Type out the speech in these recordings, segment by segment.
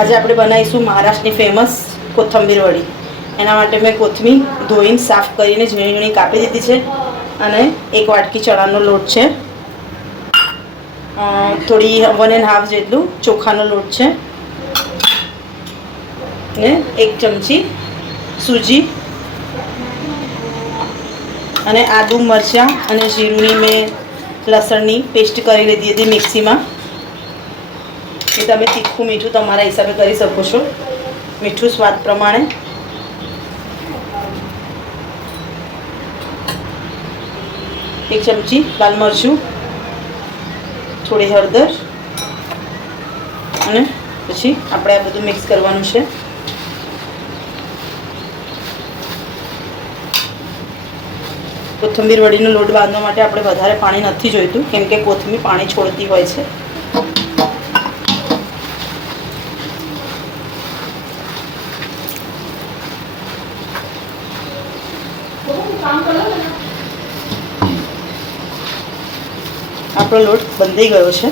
આજે આપણે બનાવીશું મહારાષ્ટ્રની ફેમસ કોથંબીર વડી. એના માટે મેં કોથમીર ધોઈને સાફ કરીને ઝીણી ઝીણી કાપી દીધી છે અને એક વાટકી ચણાનો લોટ છે. થોડી વન એન્ડ હાફ જેટલું ચોખાનો લોટ છે. ને એક ચમચી સૂજી. અને આદુ મરચાં અને જીરુંની મેં લસણની પેસ્ટ કરી લીધી હતી મિક્સીમાં. એ તમે તીખું મીઠું તમારા હિસાબે કરી શકો છો. મીઠું સ્વાદ પ્રમાણે. એક ચમચી લાલ મરચું, થોડી હળદર, અને પછી આપણે આ બધું મિક્સ કરવાનું છે. કોથમીર વડીનો લોટ બાંધવા માટે આપણે વધારે પાણી નથી જોઈતું, કેમ કે કોથમીર પાણી છોડતી હોય છે. આપણો લોટ બંધાઈ ગયો છે.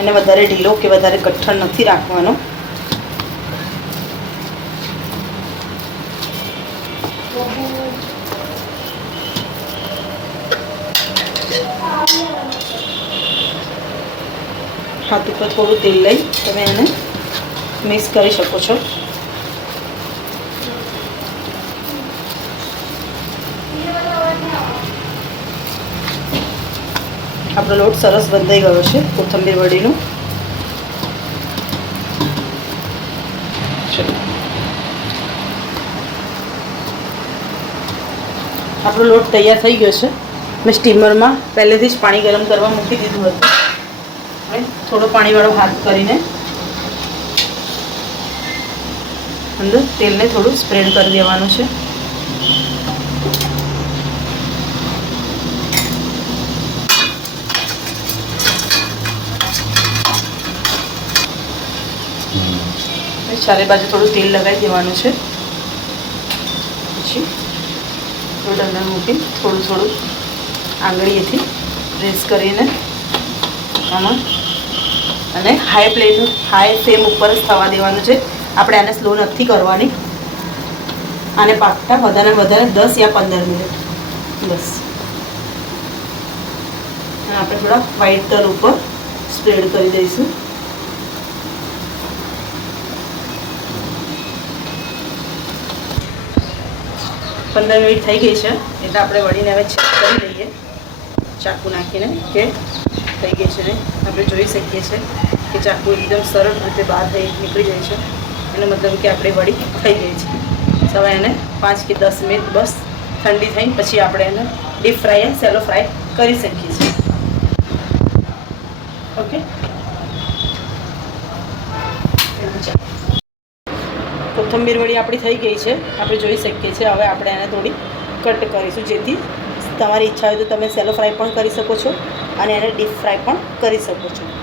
એને વધારે ઢીલો કે વધારે કઠણ નથી રાખવાનો. હાથ ઉપર થોડું તેલ લઈ તમે એને મિક્સ કરી શકો છો. આપણો લોટ સરસ બંધાઈ ગયો છે કોથંબીર વડીનું. આપણો લોટ તૈયાર થઈ ગયો છે. મેં સ્ટીમરમાં પહેલેથી જ પાણી ગરમ કરવા મૂકી દીધું હતું. થોડો પાણીવાળો હાથ કરીને અંદર તેલને થોડું સ્પ્રેડ કરી દેવાનું છે. ચારે બાજુ થોડું તેલ લગાવી દેવાનું છે. પછી થોડું અંદર મૂકી થોડું થોડું આંગળીએથી પ્રેસ કરીને આમાં અને હાઈ ફ્લેમ હાઈ ફ્લેમ ઉપર જ થવા દેવાનું છે. આપણે આને સ્લો નથી કરવાની. આને પાકતા વધારે વધારે દસ યા પંદર મિનિટ. બસ. આપણે થોડા વ્હાઈટ તલ ઉપર સ્પ્રેડ કરી દઈશું. પંદર મિનિટ થઈ ગઈ છે, એટલે આપણે વળીને હવે ચેક કરી લઈએ. ચાકુ નાખીને કે થઈ ગઈ છે ને? આપણે જોઈ શકીએ છીએ કે ચાકુ એકદમ સરળ રીતે બહાર થઈ નીકળી જાય છે. એનો મતલબ કે આપણે વળી થઈ ગઈ છે. હવે એને પાંચ કે દસ મિનિટ બસ ઠંડી થઈ, પછી આપણે એને ડીપ ફ્રાય સેલો ફ્રાય કરી શકીએ છીએ ઓકે કોથંબીર આપણી થઈ ગઈ છે. આપણે જોઈ શકીએ છીએ. હવે આપણે એને થોડી કટ કરીશું. જેથી તમારી ઈચ્છા હોય તો તમે સેલો ફ્રાય પણ કરી શકો છો અને એને ડીપ ફ્રાય પણ કરી શકો છો.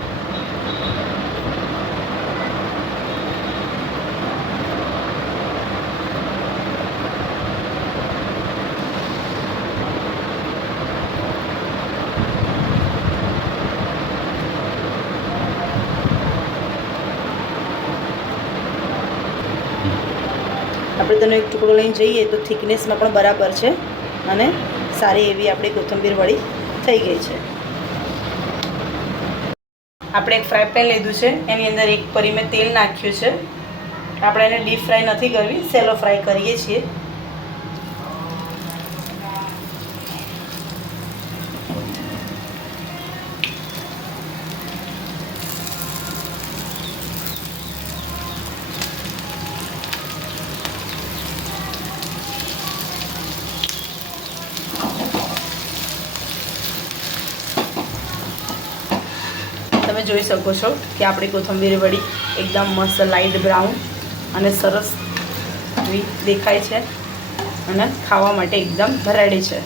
આપણે તેનો એક ટુકડો લઈને જઈએ તો થિકનેસમાં પણ બરાબર છે અને સારી એવી આપણી કોથંબીર વળી થઈ ગઈ છે. આપણે એક ફ્રાય પેન લીધું છે, એની અંદર એક પરી મેં તેલ નાખ્યું છે. આપણે એને ડીપ ફ્રાય નથી કરવી, સેલો ફ્રાય કરીએ છીએ. જોઈ શકો છો કે આપણી કોથંબીર વડી એકદમ મસ્ત લાઇટ બ્રાઉન અને સરસ દેખાય છે અને ખાવા માટે એકદમ રેડી છે.